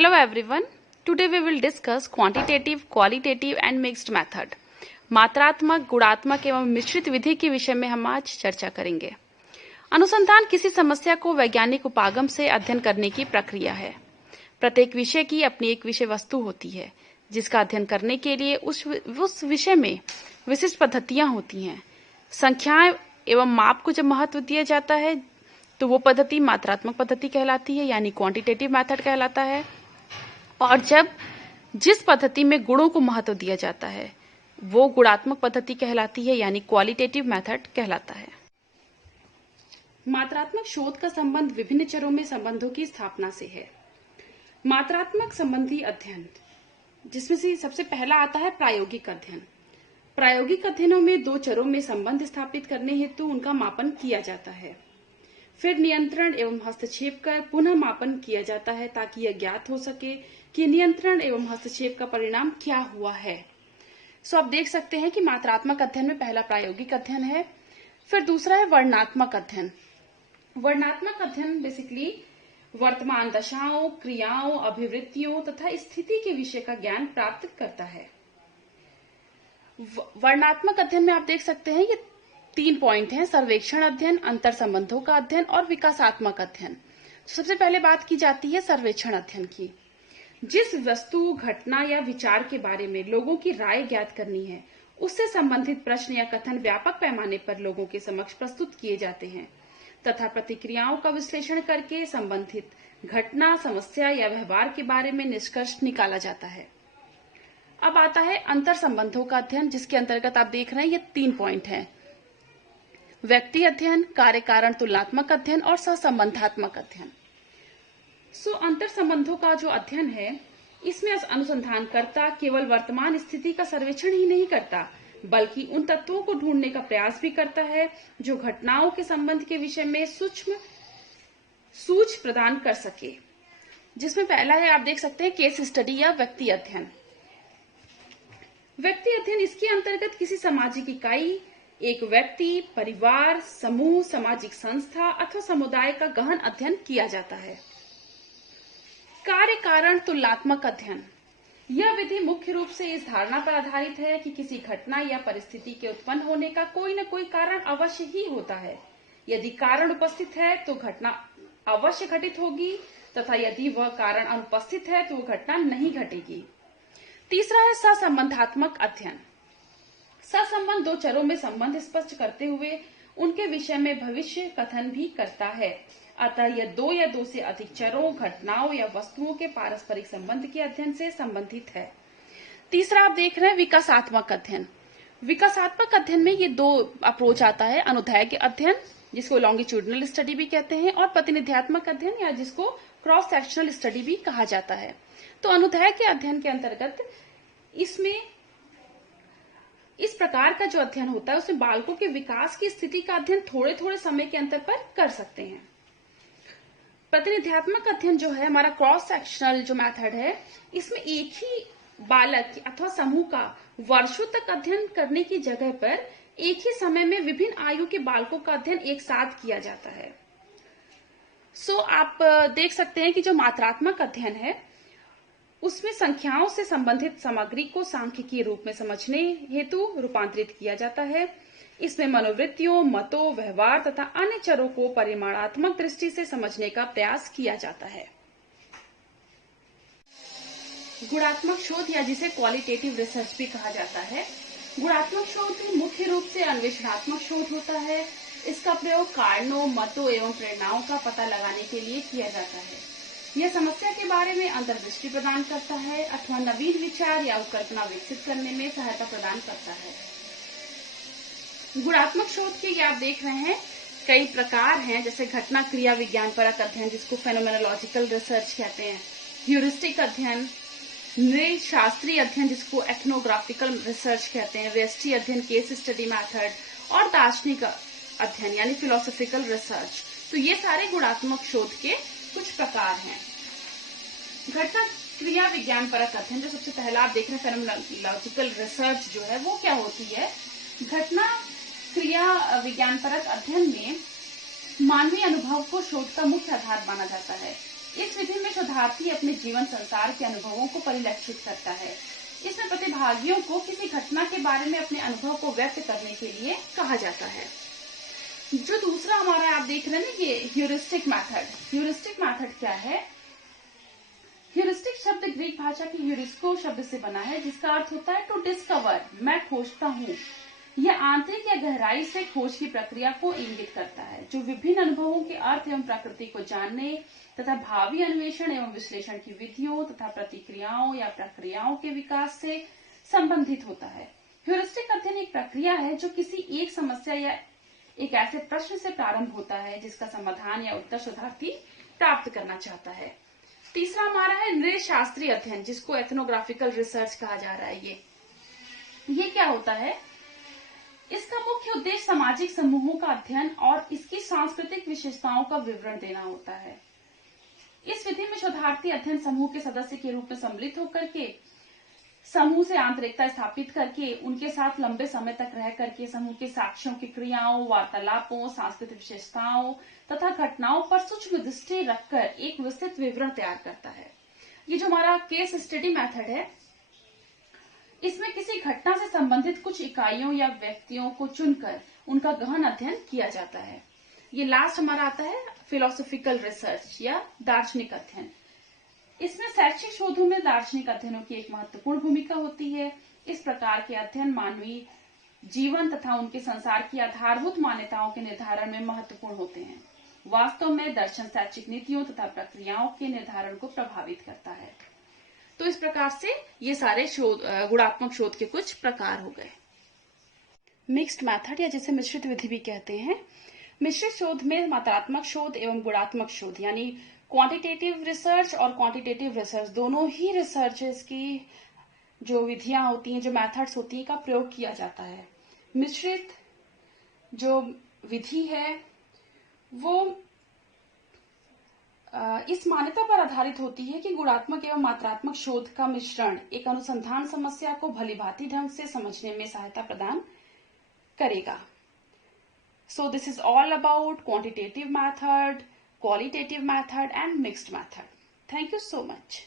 Hello everyone. Today we will discuss quantitative, qualitative and mixed method. मात्रात्मक, गुणात्मक एवं मिश्रित विधि के विषय में हम आज चर्चा करेंगे। अनुसंधान किसी समस्या को वैज्ञानिक उपागम से अध्ययन करने की प्रक्रिया है। प्रत्येक विषय की अपनी एक विषय वस्तु होती है, जिसका अध्ययन करने के लिए उस विषय में विशिष्ट पद्धतियां होती हैं। संख्याएं एवं माप को जब महत्व दिया जाता है तो वो पद्धति मात्रात्मक पद्धति कहलाती है, यानी क्वांटिटेटिव मेथड कहलाता है। और जब जिस पद्धति में गुणों को महत्व दिया जाता है वो गुणात्मक पद्धति कहलाती है, यानी क्वालिटेटिव मेथड कहलाता है। मात्रात्मक शोध का संबंध विभिन्न चरों में संबंधों की स्थापना से है। मात्रात्मक संबंधी अध्ययन, जिसमें से सबसे पहला आता है प्रायोगिक अध्ययन। प्रायोगिक अध्ययनों में दो चरों में संबंध स्थापित करने हेतु उनका मापन किया जाता है। फिर नियंत्रण एवं हस्तक्षेप कर पुनः मापन किया जाता है ताकि यह ज्ञात हो सके कि नियंत्रण एवं हस्तक्षेप का परिणाम क्या हुआ है। सो आप देख सकते हैं कि मात्रात्मक अध्ययन में पहला प्रायोगिक अध्ययन है। फिर दूसरा है वर्णनात्मक अध्ययन। वर्णनात्मक अध्ययन बेसिकली वर्तमान दशाओं, क्रियाओं, अभिवृत्तियों तथा स्थिति के विषय का ज्ञान प्राप्त करता है। वर्णनात्मक अध्ययन में आप देख सकते हैं ये 3 पॉइंट हैं: सर्वेक्षण अध्ययन, अंतर संबंधों का अध्ययन और विकासात्मक अध्ययन। सबसे पहले बात की जाती है सर्वेक्षण अध्ययन की। जिस वस्तु, घटना या विचार के बारे में लोगों की राय ज्ञात करनी है, उससे संबंधित प्रश्न या कथन व्यापक पैमाने पर लोगों के समक्ष प्रस्तुत किए जाते हैं तथा प्रतिक्रियाओं का विश्लेषण करके संबंधित घटना, समस्या या व्यवहार के बारे में निष्कर्ष निकाला जाता है। अब आता है अंतर संबंधों का अध्ययन, जिसके अंतर्गत आप देख रहे हैं ये 3 पॉइंट हैं: व्यक्ति अध्ययन, कार्य कारण तुलनात्मक अध्ययन और सहसंबंधात्मक अध्ययन। अंतर संबंधों का जो अध्ययन है, इसमें अनुसंधानकर्ता केवल वर्तमान स्थिति का सर्वेक्षण ही नहीं करता, बल्कि उन तत्वों को ढूंढने का प्रयास भी करता है जो घटनाओं के संबंध के विषय में सूक्ष्म सूझ प्रदान कर सके। जिसमें पहला है, आप देख सकते हैं, केस स्टडी या व्यक्ति अध्ययन। व्यक्ति अध्ययन इसके अंतर्गत किसी सामाजिक इकाई, एक व्यक्ति, परिवार, समूह, सामाजिक संस्था अथवा समुदाय का गहन अध्ययन किया जाता है। कार्य कारण तुलनात्मक अध्ययन, यह विधि मुख्य रूप से इस धारणा पर आधारित है कि किसी घटना या परिस्थिति के उत्पन्न होने का कोई न कोई कारण अवश्य ही होता है। यदि कारण उपस्थित है तो घटना अवश्य घटित होगी तथा यदि वह कारण अनुपस्थित है तो वह घटना नहीं घटेगी। तीसरा है सहसंबंधात्मक अध्ययन। सहसंबंध दो चरों में संबंध स्पष्ट करते हुए उनके विषय में भविष्य कथन भी करता है। अतः यह 2 या 2 से अधिक चरों, घटनाओं या वस्तुओं के पारस्परिक संबंध के अध्ययन से संबंधित है। तीसरा आप देख रहे हैं विकासात्मक अध्ययन। विकासात्मक अध्ययन में ये 2 अप्रोच आता है: अनुदैर्घ्य अध्ययन, जिसको लॉन्गिट्यूडिनल स्टडी भी कहते हैं, और प्रतिनिध्यात्मक अध्ययन या जिसको क्रॉस सेक्शनल स्टडी भी कहा जाता है। तो अनुदैर्घ्य अध्ययन के अंतर्गत इसमें इस प्रकार का जो अध्ययन होता है उसमें बालकों के विकास की स्थिति का अध्ययन थोड़े थोड़े समय के अंतर पर कर सकते हैं। प्रतिनिध्यात्मक अध्ययन जो है, हमारा क्रॉस सेक्शनल जो मेथड है, इसमें एक ही बालक अथवा समूह का वर्षों तक अध्ययन करने की जगह पर एक ही समय में विभिन्न आयु के बालकों का अध्ययन एक साथ किया जाता है। आप देख सकते हैं कि जो मात्रात्मक अध्ययन है उसमें संख्याओं से संबंधित सामग्री को सांख्यिकीय रूप में समझने हेतु रूपांतरित किया जाता है। इसमें मनोवृत्तियों, मतों, व्यवहार तथा अन्य चरों को परिमाणात्मक दृष्टि से समझने का प्रयास किया जाता है। गुणात्मक शोध या जिसे क्वालिटेटिव रिसर्च भी कहा जाता है। गुणात्मक शोध मुख्य रूप से अन्वेषणात्मक शोध होता है। इसका प्रयोग कारणों, मतों एवं प्रेरणाओं का पता लगाने के लिए किया जाता है। यह समस्या के बारे में अंतर्दृष्टि प्रदान करता है अथवा नवीन विचार या कल्पना विकसित करने में सहायता प्रदान करता है। गुणात्मक शोध के ये आप देख रहे हैं कई प्रकार हैं, जैसे घटना क्रिया विज्ञान परक अध्ययन, जिसको फेनोमेनोलॉजिकल रिसर्च कहते हैं, ह्यूरिस्टिक अध्ययन, नृ शास्त्रीय अध्ययन जिसको एथनोग्राफिकल रिसर्च कहते हैं, व्यष्टि अध्ययन, केस स्टडी मेथड, और दार्शनिक अध्ययन यानी फिलोसॉफिकल रिसर्च। तो ये सारे गुणात्मक शोध के कुछ प्रकार हैं। घटना क्रिया विज्ञान परक अध्ययन, जो सबसे पहला आप देख रहे हैं फेनोमेनोलॉजिकल रिसर्च जो है वो क्या होती है? घटना क्रिया विज्ञान परक अध्ययन में मानवीय अनुभव को शोध का मुख्य आधार माना जाता है। इस विधि में शोधार्थी अपने जीवन संसार के अनुभवों को परिलक्षित करता है। इसमें प्रतिभागियों को किसी घटना के बारे में अपने अनुभव को व्यक्त करने के लिए कहा जाता है। जो दूसरा हमारा आप देख रहे हैं ना, ये ह्यूरिस्टिक मेथड। ह्यूरिस्टिक मेथड क्या है? ह्यूरिस्टिक शब्द ग्रीक भाषा के ह्यूरिस्को शब्द से बना है, जिसका अर्थ होता है टू डिस्कवर, मैं खोजता हूँ। यह आंतरिक या गहराई से खोज की प्रक्रिया को इंगित करता है, जो विभिन्न अनुभवों के अर्थ एवं प्रकृति को जानने तथा भावी अन्वेषण एवं विश्लेषण की विधियों तथा प्रतिक्रियाओं या प्रक्रियाओं के विकास से संबंधित होता है। ह्यूरिस्टिक अध्ययन एक प्रक्रिया है जो किसी एक समस्या या एक ऐसे प्रश्न से प्रारंभ होता है जिसका समाधान या उत्तर शोधार्थी प्राप्त करना चाहता है। तीसरा हमारा है नृशास्त्रीय अध्ययन, जिसको एथनोग्राफिकल रिसर्च कहा जा रहा है। ये क्या होता है? इसका मुख्य उद्देश्य सामाजिक समूहों का अध्ययन और इसकी सांस्कृतिक विशेषताओं का विवरण देना होता है। इस विधि में शोधार्थी अध्ययन समूह के सदस्य के रूप में सम्मिलित होकर के समूह से आंतरिकता स्थापित करके उनके साथ लंबे समय तक रह करके समूह के साक्ष्यों की क्रियाओं, वार्तालापों, सांस्कृतिक विशेषताओं तथा घटनाओं पर सूक्ष्म दृष्टि रखकर एक विस्तृत विवरण तैयार करता है। ये जो हमारा केस स्टडी मेथड है, इसमें किसी घटना से संबंधित कुछ इकाइयों या व्यक्तियों को चुनकर उनका गहन अध्ययन किया जाता है। ये लास्ट हमारा आता है फिलोसॉफिकल रिसर्च या दार्शनिक अध्ययन। इसमें शैक्षिक शोधों में दार्शनिक अध्ययनों की एक महत्वपूर्ण भूमिका होती है। इस प्रकार के अध्ययन मानवीय जीवन तथा उनके संसार की आधारभूत मान्यताओं के निर्धारण में महत्वपूर्ण होते हैं। वास्तव में दर्शन शैक्षिक नीतियों तथा प्रक्रियाओं के निर्धारण को प्रभावित करता है। तो इस प्रकार से ये सारे गुणात्मक शोध के कुछ प्रकार हो गए। मिक्स्ड मेथड या जिसे मिश्रित विधि भी कहते हैं। मिश्रित शोध में मात्रात्मक शोध एवं गुणात्मक शोध यानी क्वांटिटेटिव रिसर्च और क्वांटिटेटिव रिसर्च दोनों ही रिसर्चेस की जो विधियां होती हैं, जो मेथड्स होती हैं, का प्रयोग किया जाता है। मिश्रित जो विधि है वो इस मान्यता पर आधारित होती है कि गुणात्मक एवं मात्रात्मक शोध का मिश्रण एक अनुसंधान समस्या को भलीभांति ढंग से समझने में सहायता प्रदान करेगा। So this is all about quantitative method, qualitative method and mixed method. Thank you so much.